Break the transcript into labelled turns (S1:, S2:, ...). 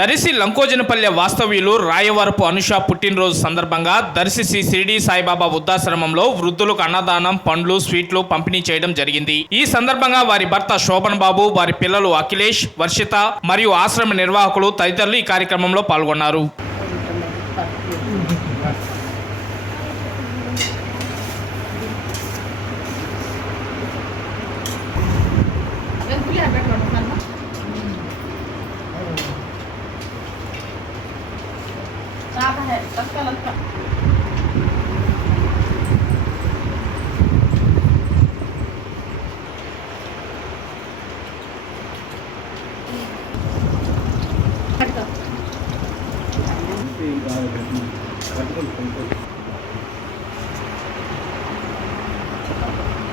S1: దర్శి లంకోజనపల్లె వాస్తవ్యులు రాయవరపు అనుష పుట్టినరోజు సందర్భంగా దర్శి శ్రీ షిరిడి సాయిబాబా వృద్ధాశ్రమంలో వృద్ధులకు అన్నదానం పండ్లు స్వీట్లు పంపిణీ చేయడం జరిగింది. ఈ సందర్భంగా వారి భర్త శోభన్ బాబు వారి పిల్లలు అఖిలేష్ వర్షిత మరియు ఆశ్రమ నిర్వాహకులు తదితరులు ఈ కార్యక్రమంలో పాల్గొన్నారు. आटा है लगता लगता Thank you.